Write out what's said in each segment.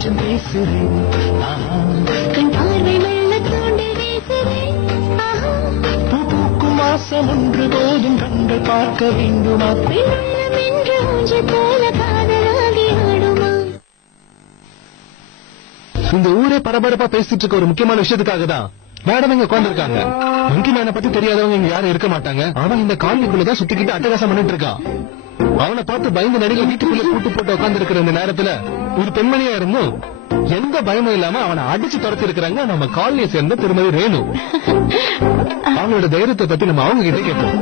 கொஞ்சம் பேசுறேன். கண் பார்வை மெல்ல தூண்டி வீசுறேன். பூக்கும் மாசம் ஒன்று போதும் கண்கள் பார்க்க வேண்டுமா? பெண்ணுள்ளம் என்று ஊஞ்சல் போல காதலாகி ஆடுமா? இந்த ஊரே பரபரப்பா பேசிட்டு இருக்க ஒரு முக்கியமான விஷயத்துக்காக தான் மேடம் இங்க உட்கார்ந்துருக்காங்க. மங்கி மேனை பத்தி தெரியாதவங்க இங்க யாரும் இருக்க மாட்டாங்க. அவன் இந்த காலனிக்குள்ளதான் சுத்திக்கிட்டு அட்டகாசம் பண்ணிட்டு இருக்கான். அவனை பார்த்து பயந்து நடிகை வீட்டுக்குள்ள கூட்டு போட்டு உட்கார்ந்து இருக்கிற இந்த நேரத்துல ஒரு பெண்மணியா இருந்தும் எந்த பயமும் இல்லாம அவனை அடிச்சு துரத்தி இருக்கிறாங்க நம்ம காலனியை சேர்ந்த திருமதி ரேணு. அவங்களோட தைரியத்தை பத்தி நம்ம அவங்க கிட்ட கேட்போம்.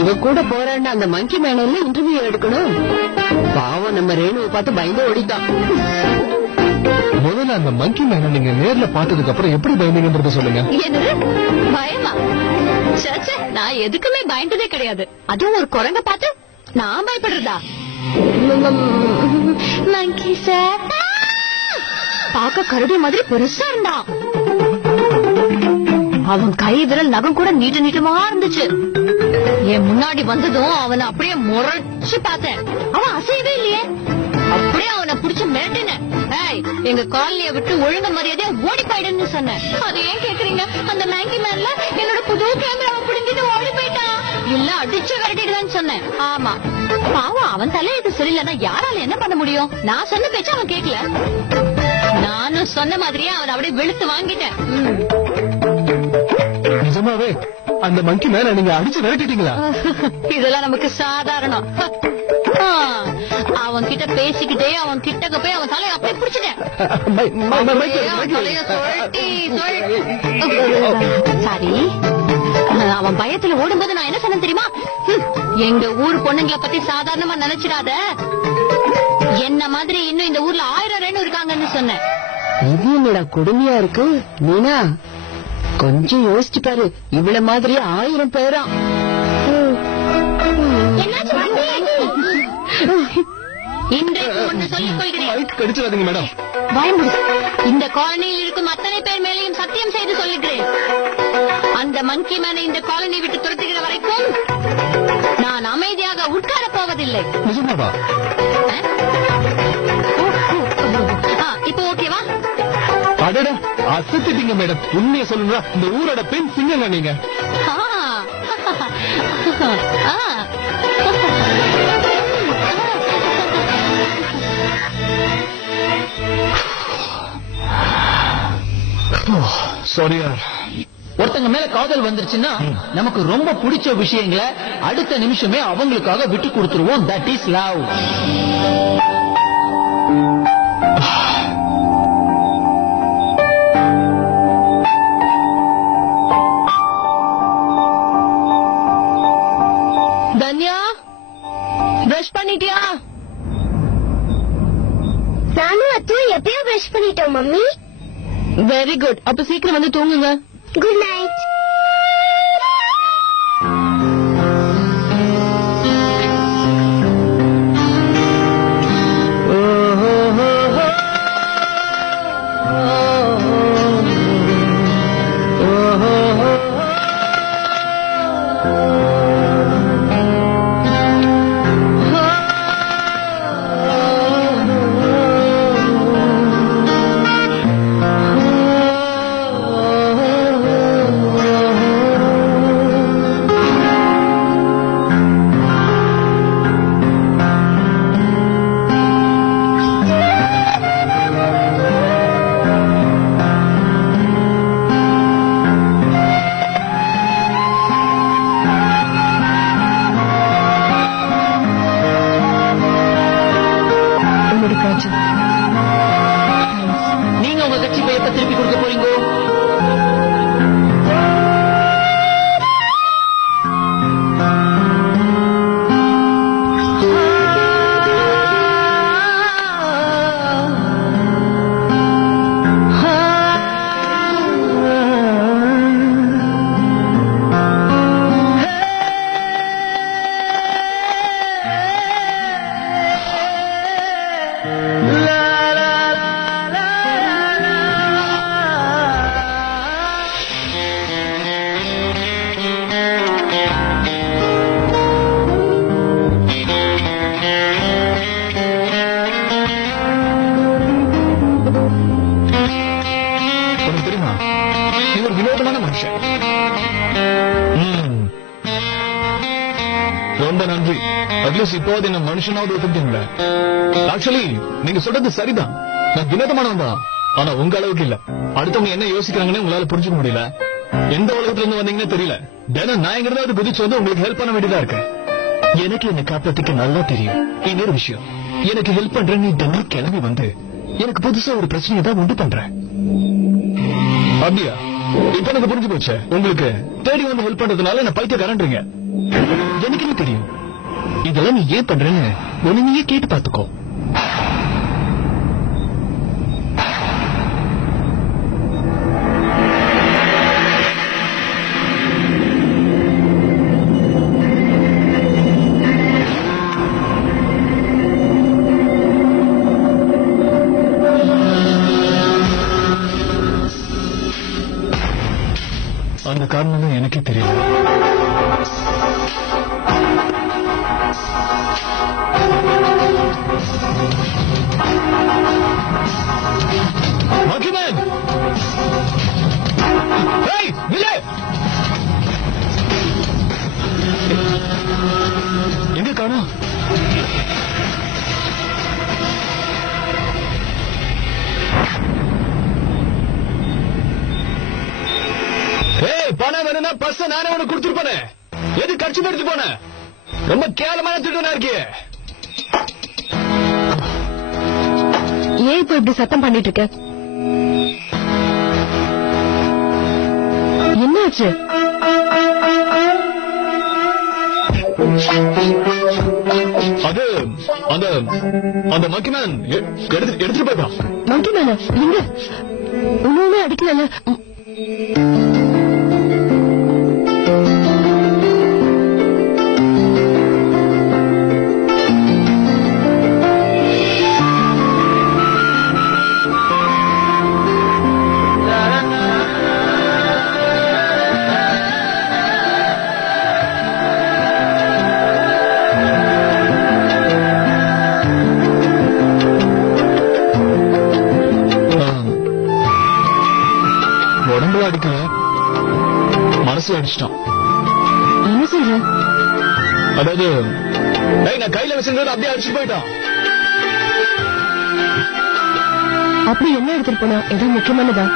இவ கூட போறான்னு அந்த மங்கி மேனல்ல இன்டர்வியூ எடுக்கணும். பாவம் நம்ம ரேணுவை பார்த்து பயந்து ஓடிட்டான். முதல்ல அந்த மங்கி மேனை நீங்க நேர்ல பார்த்ததுக்கு அப்புறம் எப்படி பயந்தீங்கன்றத சொல்லுங்க. என்னது பயமா? சச்ச, நான் எதுக்குமே பயந்ததே கிடையாது. அதுவும் ஒரு குரங்க பார்த்து நான் பயப்படுறதா? மங்கி சார் பாக்க கருடி மாதிரி பெருசா இருந்தான். அவன் கை விரல் நகம் கூட நீட்ட நீட்டமா இருந்துச்சு. என் முன்னாடி வந்ததும் அவனை அப்படியே முறைச்சு பார்த்தேன். அவன் அசையவே இல்லையே. அப்படியே அவனை புடிச்சு மிரட்டினேன். எங்க காலனிய விட்டு ஒழுங்க மரியாதையா ஓடி போயிடுன்னு சொன்னேன். அது ஏன் கேக்குறீங்க? அந்த மேங்கி மேன்ல என்னோட புது கேமராவை புடிங்கிட்டு ஓடி போயிட்டான். இல்ல அடிச்சு விரட்டிடுவேன்னு சொன்னேன். ஆமா பாவம், அவன் தலையெழுத்து சரியில்லைன்னா யாரால என்ன பண்ண முடியும்? நான் சொன்ன பேச்சு அவன் கேட்கல. நானும் சொன்ன மாதிரியே அவன் அப்படியே வெளுத்து வாங்கிட்டேன். நிஜமாவே அந்த மங்கி மேல நீங்க அடிச்சு விரட்டிட்டீங்களா? இதெல்லாம் நமக்கு சாதாரணம். அவன் கிட்ட பேசிக்கிட்டே அவன் கிட்டக்க போய் அவன் தலையை அப்படியே பிடிச்சிட்டேன். சாரி, அவன் பயத்துல ஓடும்போது நான் என்ன சொன்னேன் தெரியுமா? எங்க ஊர் பொண்ணுங்களை பத்தி சாதாரணமா நினைச்சிடாத, என்ன மாதிரி இன்னும் இந்த ஊர்ல 1000 ரேணு இருக்காங்கன்னு சொன்னேன். இது என்னடா கொடுமையா இருக்கு மீனா? கொஞ்சம் யோசிச்சு பாரு, இவ்வளவு மாதிரி 1000 பேரா. இன்றைக்கு ஒன்று சொல்லிக் கொள்கிறேன். மேடம் இந்த காலனியில் இருக்கும் அத்தனை பேர் மேலேயும் சத்தியம் செய்து சொல்லுகிறேன். அந்த மங்கி மேனை இந்த காலனி விட்டு துரத்துகிற வரைக்கும் நான் அமைதியாக உட்கார போவதில்லை. இப்போ ஓகேவா? அடடா அசத்திட்டீங்க மேடம். உண்மையை சொல்லணும்னா இந்த ஊரோட பெண் சிங்கங்க நீங்க. ஒருத்தங்க மேல காதல் வந்துருச்சுன்னா நமக்கு ரொம்ப பிடிச்ச விஷயங்களை அடுத்த நிமிஷமே அவங்களுக்காக விட்டு கொடுத்துருவோம். That is love. Dhanya, brush பண்ணிட்டியா? நானும் அத்தும் எப்பயோ பிரஷ் பண்ணிட்டோம் மம்மி. Very good. அப்ப சீக்கிரம் வந்து தூங்குங்க. Good night. அட்லீஸ்ட் இப்போது என்ன மனுஷனாவது ஒத்துக்கிட்டீங்களே. ஆக்சுவலி நீங்க சொல்றது சரிதான், நான் வினோதமானவன் தான். ஆனா உங்க அளவுக்கு இல்ல. அடுத்தவங்க என்ன யோசிக்கிறாங்கன்னு உங்களால புரிஞ்சுக்க முடியல. எந்த உலகத்துல இருந்து வந்தீங்கன்னு தெரியல. தினம் நான் எங்கிறதாவது குதிச்சு வந்து உங்களுக்கு ஹெல்ப் பண்ண வேண்டியதா இருக்கு. எனக்கு என்ன காப்பாத்திக்க நல்லா தெரியும். இன்னொரு விஷயம், எனக்கு ஹெல்ப் பண்றேன் நீ தினம் கிளம்பி வந்து எனக்கு புதுசா ஒரு பிரச்சனையை தான் உண்டு பண்ற. அப்படியா? இப்ப எனக்கு புரிஞ்சு போச்சு. உங்களுக்கு தேடி வந்து ஹெல்ப் பண்றதுனால என்ன பைத்தியக்காரன்றீங்க. எனக்கு என்ன தெரியும் இதெல்லாம் நீ ஏன் பண்றேன்னு ஒண்ணு நீயே கேட்டு பாத்துக்கோ. அந்த காரணம் தான் எனக்கே தெரியல. மகிமன்! ஏய், நில்லு! எங்க காணோம்? ஏய், பணம் வேணும்னா பஸ் நானே உனக்கு கொடுத்துருப்பேனே. எது கட்சி எடுத்து போன? ரொம்ப கேவலமான திருடனா இருக்கியே. ஏன் இப்ப இப்படி சத்தம் பண்ணிட்டு இருக்க? என்னாச்சு? அது அந்த அந்த மக்கிமேன் எடுத்துட்டு போயிட்டான். மங்கி மேல எங்க? ஒண்ணுமே அடிக்கல. உடம்புல அடிக்கல, மனசுல அடிச்சிட்டான். என்ன சொல்ற? அதாவது நான் கையில வச்சிருந்தது அப்படியே அடிச்சுட்டு போயிட்டான். அப்படி என்ன எடுத்துட்டு போனா? ஏதோ முக்கியமானதா?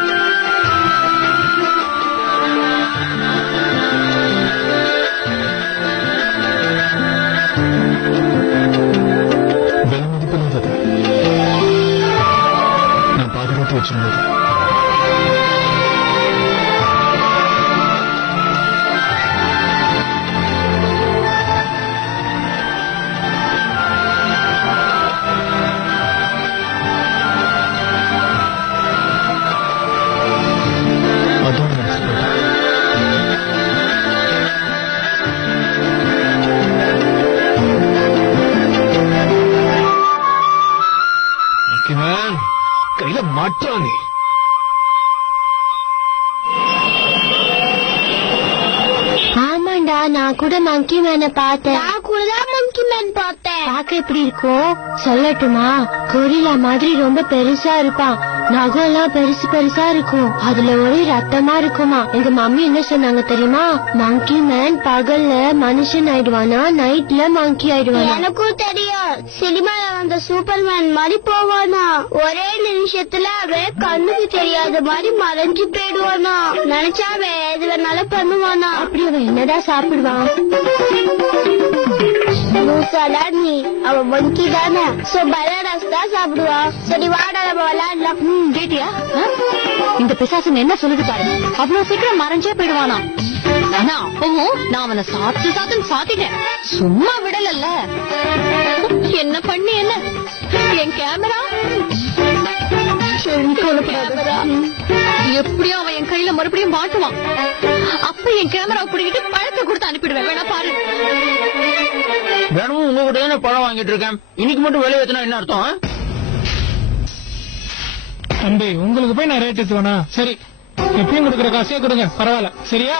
விலை மதிப்பில்லாதது நான் பாதுகாத்து வச்சிருந்தது. கையில மாட்டானே. ஆமாண்டா, நான் கூட மங்கி மேனை பார்த்தேன். நான் கூட தான் மங்கி மேன் பார்த்தேன். பார்க்க எப்படி இருக்கும் சொல்லட்டுமா? கொரில்லா மாதிரி ரொம்ப பெருசா இருப்பான். நகம் எல்லாம் பெருசு பெருசா இருக்கும். அதுல ஒரே ரத்தமா இருக்குமா. எங்க மம்மி என்ன சொன்னாங்க தெரியுமா? மங்கி மேன் பகல்ல மனுஷன் ஆயிடுவானா, நைட்ல மங்கி ஆயிடுவானா. எனக்கும் தெரியும். சினிமால வந்த சூப்பர்மேன் மாதிரி போவானா. ஒரே நிமிஷத்துல அவன் கண்ணுக்கு தெரியாத மாதிரி மறைஞ்சு போயிடுவானா. நினைச்சா அவன் எது வேணாலும் பண்ணுவானா. அப்படி அவன் என்னதான் சாப்பிடுவான்? நீ அவன் மங்கி தானே, சோ பலராஸ் தான் சாப்பிடுவான். சரி வாடா நம்ம விளையாடலாம். கேட்டியா? இந்த பிசாசன் என்ன சொல்லுது பாரு. அவ்வளவு சீக்கிரம் மறைஞ்சே போயிடுவானா. ஆனா அப்பவும் நான் அவனை சாத்திட்டேன். சும்மா விடல. என்ன பண்ணி என்ன? என் கேமரா எப்படியும் அவன் என் கையில மறுபடியும் மாட்டுவான். அப்ப என் கேமரா பிடிக்கிட்டு பழத்தை கொடுத்து அனுப்பிடுவேன். வேணா பாரு. தினமும் உங்ககிட்ட தானே பழம் வாங்கிட்டு இருக்கேன். இன்னைக்கு மட்டும் விலை ஏத்துனா என்ன அர்த்தம்? தம்பி, உங்களுக்கு போய் நான் ரேட் ஏத்துவேனா? சரி, எப்பயும் கொடுக்குற காசையே கொடுங்க, பரவாயில்ல. சரியா?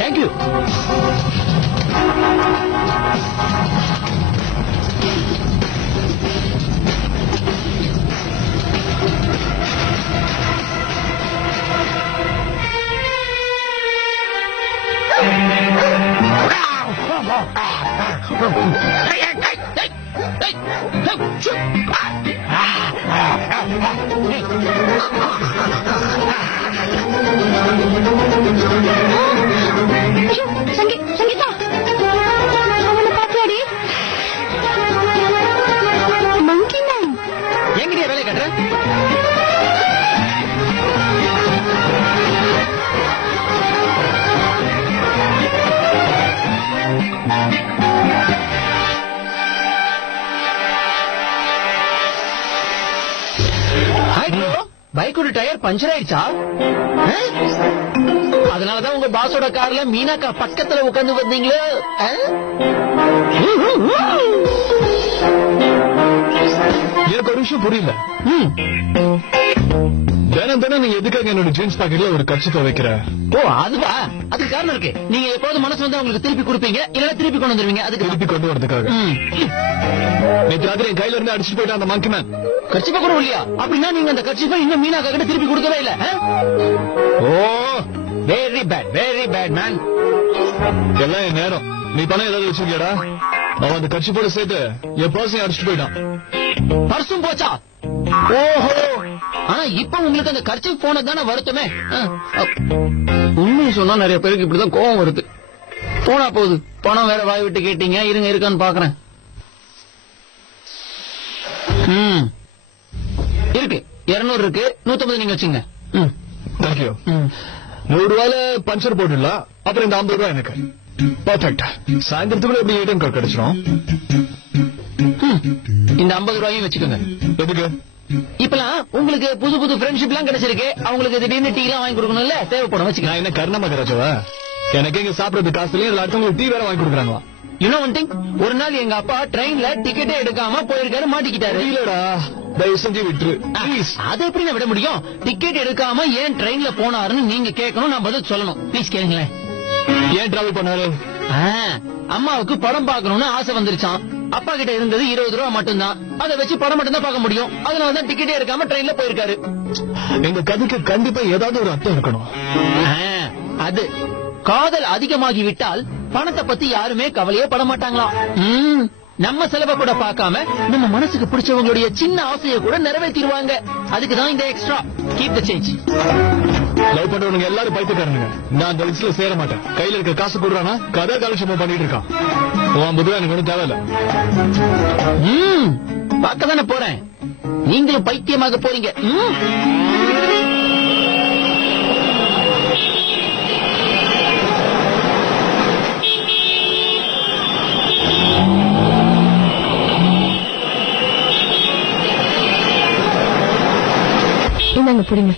தேங்க்யூ. சங்கீதா, அவனை பாத்தியாடி? மங்கி மேன். எங்கடியா வேலை கட்டுற? பைக்கோட டயர் பஞ்சர் ஆயிடுச்சா? அதனாலதான் உங்க பாஸோட கார்ல மீனாக்கா பக்கத்துல உட்கார்ந்து வந்தீங்களோ? எனக்கு ஒரு விஷயம் புரியல. தினம் தினம் நீ எதுக்காக என்னோட ஜீன்ஸ் பாக்கெட்ல ஒரு கட்சித்தை வைக்கிற? ஓ அதுவா? அதுக்கு காரணம் இருக்கு. நீங்க எப்போது மனசு வந்து உங்களுக்கு திருப்பி கொடுப்பீங்க, இல்ல திருப்பி கொண்டு வந்துருவீங்க. அதுக்கு திருப்பி கொண்டு வரதுக்காக. நேற்று ராத்திரி என் கையில இருந்து அடிச்சுட்டு போயிட்டான் அந்த மங்கி மேன். கட்சிப்பா கூட இல்லையா? அப்படின்னா நீங்க அந்த கட்சிப்பா இன்னும் மீனாக்கா கிட்ட திருப்பி கொடுக்கவே இல்ல. ஓ வெரி பேட் மேன். எல்லாம் என் நேரம். நீ பணம் ஏதாவது வச்சிருக்கியாடா? அவன் அந்த கட்சி போட சேர்த்து என் பர்சையும் அடிச்சுட்டு போயிட்டான். பர்சும் போச்சா? ஓஹோ. ஆனா இப்ப உங்களுக்கு அந்த கட்சி போனதானே வருத்தமே. உண்மையை சொன்னா நிறைய பேருக்கு இப்படிதான் கோவம் வருது. போனா போகுது, பணம் வேற வாய் விட்டு கேட்டீங்க. இருங்க இருக்கான்னு பாக்குறேன். இருக்கு 200 இருக்கு. 150 நீங்க வச்சுங்க. தேங்க்யூ. 100 ரூபாயில பஞ்சர் போட்டுடலாம். அப்புறம் இந்த 50 ரூபாய் எனக்கு. பர்ஃபெக்ட். சாயந்தரத்துக்குள்ள எப்படி ஏடிஎம் கார்டு கிடைச்சிடும். இந்த 50 ரூபாயும் வச்சுக்கோங்க. எதுக்கு? இப்பெல்லாம் உங்களுக்கு புது புது ஃப்ரெண்ட்ஷிப் எல்லாம் கிடைச்சிருக்கு. அவங்களுக்கு திடீர்னு டீ எல்லாம் வாங்கி கொடுக்கணும்ல, தேவைப்படும். வச்சுக்க. நான் என்ன கர்ணமகராஜவா? எனக்கு எங்க சாப்பிடறது காசுலயும் அடுத்தவங்களுக்கு டீ வேற வாங்கி கொடுக்குறாங்களா? இன்னும் ஒன் திங், ஒரு நாள் எங்க அப்பா ட்ரெயின்ல டிக்கெட்டே எடுக்காம போயிருக்காரு, மாட்டிக்கிட்டாரு. இல்லடா, தயவு செஞ்சு விட்டுரு. அது எப்படி நான் விட முடியும்? டிக்கெட் எடுக்காம ஏன் ட்ரெயின்ல போனாருன்னு நீங்க கேட்கணும், நான் பதில் சொல்லணும். ப்ளீஸ் கேளுங்களேன். ஏன் டிராவல் பண்ணாரு? அம்மாவுக்கு படம் பார்க்கணும்னு ஆசை வந்துருச்சான். அப்பா கிட்ட இருந்தது 20 ரூபா மட்டும்தான். அதை வச்சு படம் மட்டும் தான் பார்க்க முடியும். அதனாலதான் டிக்கெட்டே எடுக்காம ட்ரெயின்ல போயிருக்காரு. எங்க கதைக்கு கண்டிப்பா ஏதாவது ஒரு அர்த்தம் இருக்கணும். அது காதல் அதிகமாகி விட்டால் பணத்தை பத்தி யாருமே கவலையே பட மாட்டாங்களாம். நம்ம செலவை கூட பார்க்காம நம்ம மனசுக்கு பிடிச்சவங்களுடைய சின்ன ஆசையை கூட நிறைவேற்றிடுவாங்க. அதுக்குதான் இந்த extra. Keep the change. Love பண்றவனுங்க எல்லாரும் பைத்தியக்காரனுங்க. நான் அந்த லிஸ்ட்ல சேர மாட்டேன். கையில இருக்க காசு கொடுறானா கதை காலட்சேபம் பண்ணிட்டு இருக்கான். 50 ரூபாய் எனக்கு ஒன்றும் தேவையில்ல. பார்க்க தானே போறேன். நீங்களும் பைத்தியமாக போறீங்க. இந்தாங்க புரியுங்க.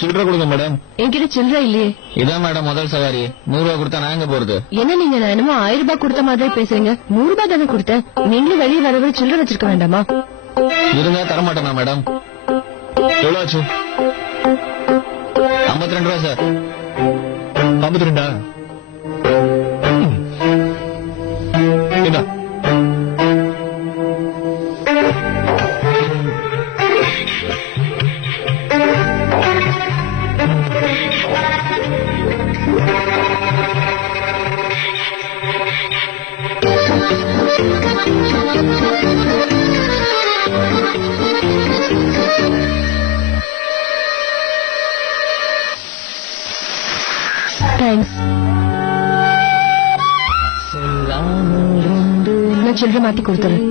சில்லறை கொடுங்க மேடம். என்கிட்ட சில்லறை இல்லையே. இதான் மேடம் முதல் சவாரி. 100 ரூபாய் கொடுத்தா நான் எங்க போறது? என்ன நீங்க நான் என்னமோ 1000 ரூபாய் கொடுத்த மாதிரி பேசுறீங்க. 100 ரூபாய் தானே கொடுத்தேன். நீங்களும் வெளியே வரவே சில்லறை வச்சிருக்க வேண்டாமா? இருந்தா தரமாட்டேனா மேடம்? எவ்வளவு ஆச்சு? 52 ரூபாய் சார். 52? என்ன? தேங்க்ஸ். நான் சில்லறை மாத்தி கொடுத்துறேன்.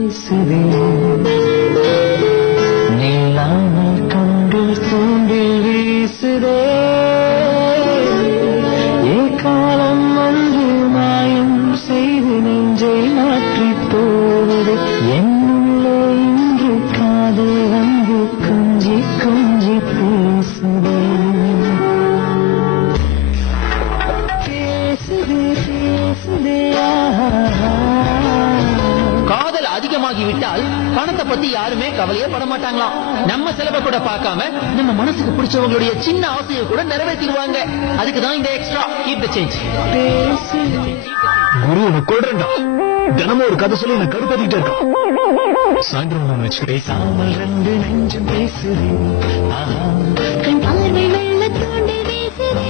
காலம் வந்து மாயம் செய்து நெஞ்சை மாற்றி போவது என்னுள்ளே இன்று காதல் வந்து கொஞ்சி கொஞ்சி பேசுதே பேசுதே பேசுதே. காதல் அதிகமாகி விட்டால் பணத்தை பத்தி யாருமே கவலையே பட மாட்டாங்களாம். நம்ம செலவை கூட பார்க்காம நம்ம மனசுக்கு பிடிச்சவங்களுடைய சின்ன ஆசையை கூட நிறைவேற்றிடுவாங்க. அதுக்குதான் இந்த extra. Keep the change. Guru உன்னை கொள்றேன்டா. தினமும் ஒரு கதை சொல்லி நான் கருப்பதிக்கிட்டே இருக்கேன். சாயந்தரம் நான் வச்சுக்கிறேன். சாமல் 2 நெஞ்சம் பேசுதே. கண் பார்வை வெள்ள தூண்டி வீசுதே.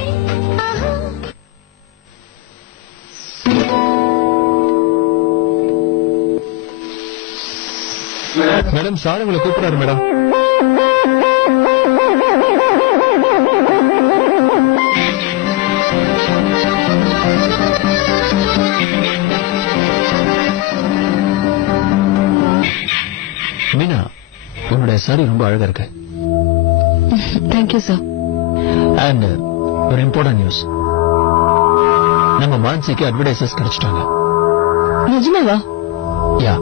மேடம் சார் உங்களை கூப்பிடுறாரு மேடம். மீனா, உன்னோட சாரி ரொம்ப அழகா இருக்கு. Thank you sir. அண்ட் ஒரு இம்பார்ட்டன்ட் நியூஸ், நம்ம மான்சிக்கு அட்வர்டைசர்ஸ் கிடைச்சிட்டாங்க. நிஜமாவா? யா,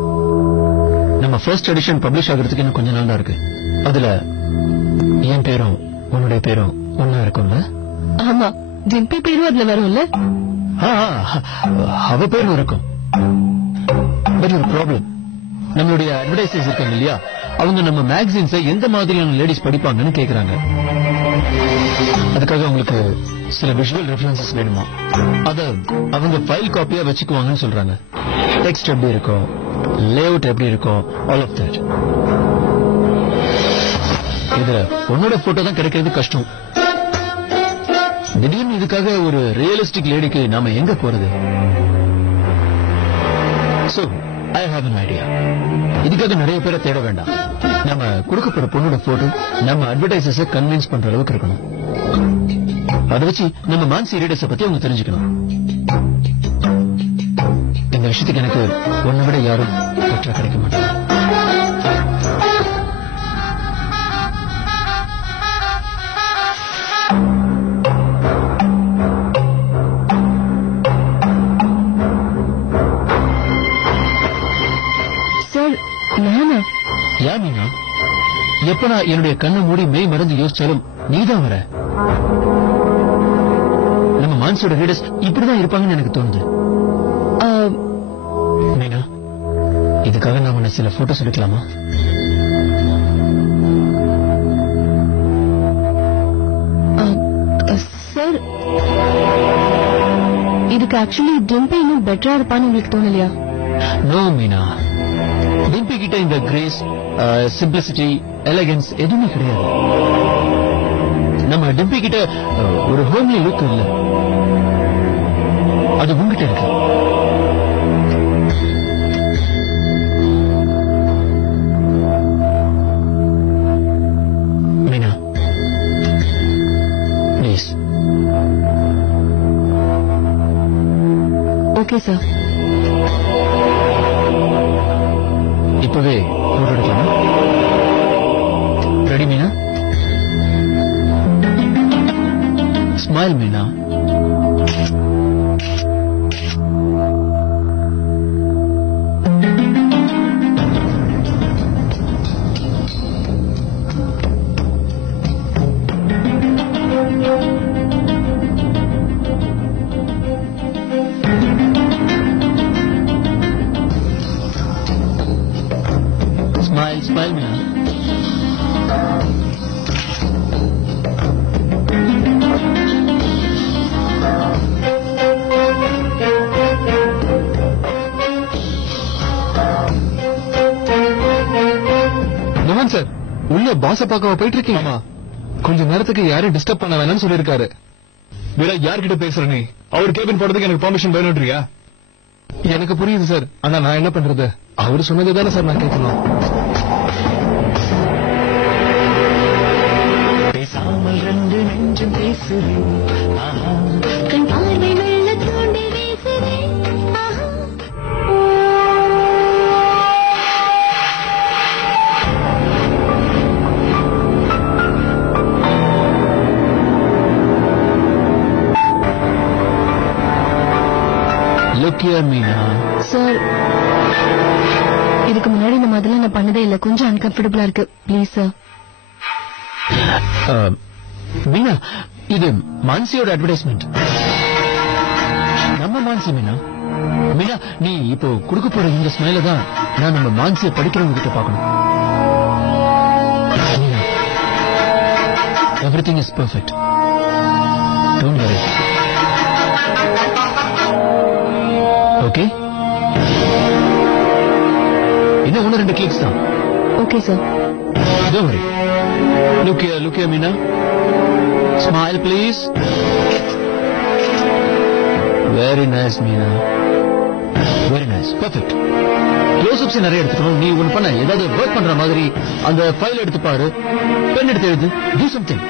நம்ம ஃபர்ஸ்ட் எடிஷன் பப்ளிஷ் ஆகிறதுக்கு இன்னும் கொஞ்ச நாள் தான் இருக்கு. அதுல என் பேரும் உன்னுடைய பேரும் ஒன்னா இருக்கும்ல? ஆமா, டிம்பி பேரும் அதுல வரும்ல? அவ பேரும் இருக்கும். பட் ஒரு ப்ராப்ளம், நம்மளுடைய அட்வர்டைசர்ஸ் இருக்காங்க இல்லையா, அவங்க நம்ம மேகசின்ஸை எந்த மாதிரியான லேடிஸ் படிப்பாங்கன்னு கேக்குறாங்க. அதுக்காக அவங்களுக்கு சில விஷுவல் ரெஃபரன்சஸ் வேணுமா, அத அவங்க ஃபைல் காப்பியா வச்சுக்குவாங்கன்னு சொல்றாங்க. டெக்ஸ்ட் எப்படி இருக்கும், லேஅவுட் எப்படி இருக்கும், ஆல் ஆஃப் தட். இதுல உன்னோட போட்டோ தான் கிடைக்கிறது கஷ்டம். திடீர்னு இதுக்காக ஒரு ரியலிஸ்டிக் லேடிக்கு நாம எங்க போறது? So, I have an idea. இதுக்காக நிறைய பேரை தேட வேண்டாம். நம்ம கொடுக்க போற பொண்ணோட போட்டோ நம்ம அட்வர்டைசர்ஸ கன்வின்ஸ் பண்ற அளவுக்கு இருக்கணும். அதை வச்சு நம்ம மான்சி ரீடர்ஸ பத்தி அவங்க தெரிஞ்சுக்கணும். இந்த விஷயத்துக்கு எனக்கு ஒன்னை விட யாரும் பெற்றா கிடைக்க மாட்டாங்க. ஏன் மீனா, எப்ப நான் என்னுடைய கண்ணை மூடி மெய் மறந்து யோசிச்சாலும் நீதான் வர. நம்ம மான்சியோட ரீடர்ஸ் இப்படிதான் இருப்பாங்கன்னு எனக்கு தோணுது. மீனா, இதுக்காக நான் உன்னை சில போட்டோஸ் எடுக்கலாமா? சார், இதுக்கு ஆக்சுவலி டிம்பி இன்னும் பெட்டரா இருப்பான்னு உங்களுக்கு தோணலையா? நோ மீனா, டிம்பி கிட்ட இந்த கிரேஸ், சிம்பிளிசிட்டி, எலகன்ஸ் எதுவுமே கிடையாது. நம்ம டிம்பி கிட்ட ஒரு ஹோம்லி லுக் இல்ல, அது உங்ககிட்ட இருக்கு. மீனா, ப்ளீஸ். Okay sir. இப்பவே போட்டோ எடுக்கலாமா? Ready Meena? Smile Meena. Smile, smile, Meena. மோகன் சார், உள்ள பாஸ பார்க்க போயிட்டு இருக்கீங்க. கொஞ்ச நேரத்துக்கு யாரையும் டிஸ்டர்ப் பண்ண வேணாம்னு சொல்லிருக்காரு. வேற யார்கிட்ட பேசுற நீ? அவர் கேபின் போறதுக்கு எனக்கு பெர்மிஷன் வேணும்ன்றியா? எனக்கு புரியுது சார், ஆனா நான் என்ன பண்றது? அவரு சொன்னதுதானே சார் நான் கேட்கணும். பேசாமல் ரெண்டு நெஞ்சம் பேசுது. கண் பார்வை மெல்ல தூண்டி வீசுதே. Look here, Meena. சார், இதுக்கு முன்னாடி நம்ம அதெல்லாம் நான் பண்ணதே இல்ல, கொஞ்சம் அன்கம்ஃபர்டபுளா இருக்கு. Please sir. மீனா, இது மான்சியோட அட்வர்டைஸ்மெண்ட். நம்ம மான்சி மீனா. மீனா, நீ இப்போ கொடுக்க போற இந்த ஸ்மைல தான் நான் நம்ம மான்சியை படிக்கிறவங்க கிட்ட பார்க்கணும். Meena, everything is perfect. Don't worry. Okay? இன்னும் ஒன்னு ரெண்டு கிளிக்ஸ் தான். Okay sir. Don't worry. Look here, Meena. Smile, please. Very nice, Meena. Very nice, perfect. Close-ups நிறைய எடுத்துக்கணும். நீ ஒன்னு பண்ண, ஏதாவது ஒர்க் பண்ற மாதிரி அந்த ஃபைல் எடுத்து பாரு, பென் எடுத்து எழுது, டூ சம்திங்.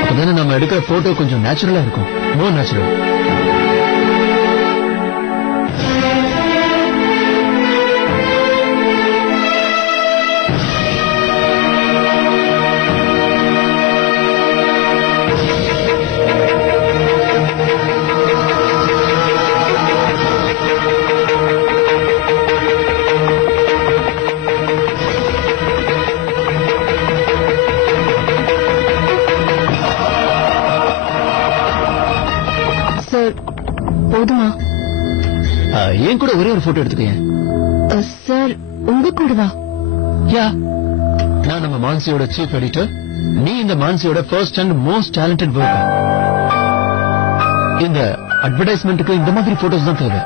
அப்பதானே நம்ம எடுக்கிற போட்டோ கொஞ்சம் நேச்சுரலா இருக்கும், மோர் நேச்சுரல். சார் போதுமா? ஏன் கூட ஒரே ஒரு போட்டோ எடுத்துக்கேன். சார் உங்க கூடவா? யா, நான் நம்ம மான்சியோட சீஃப் எடிட்டர், நீ இந்த மான்சியோட first and most talented worker. இந்த அட்வர்டைஸ்மெண்ட்டுக்கு இந்த மாதிரி போட்டோஸ் தான் தேவை.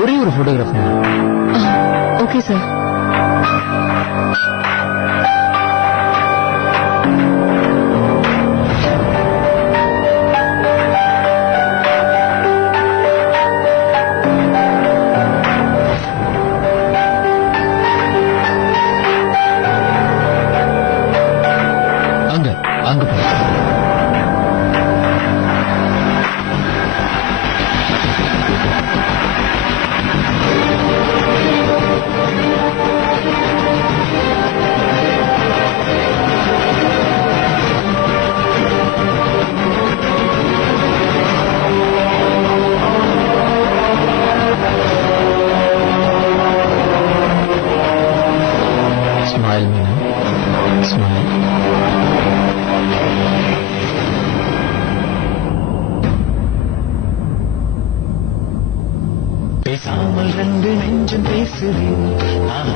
ஒரே ஒரு போட்டோகிராஃப். Okay sir. அங்க அங்க பாரு. Smile, Meena. Smile. பேசாமல் ரெண்டு நெஞ்சம் பேசுது. ஆஹா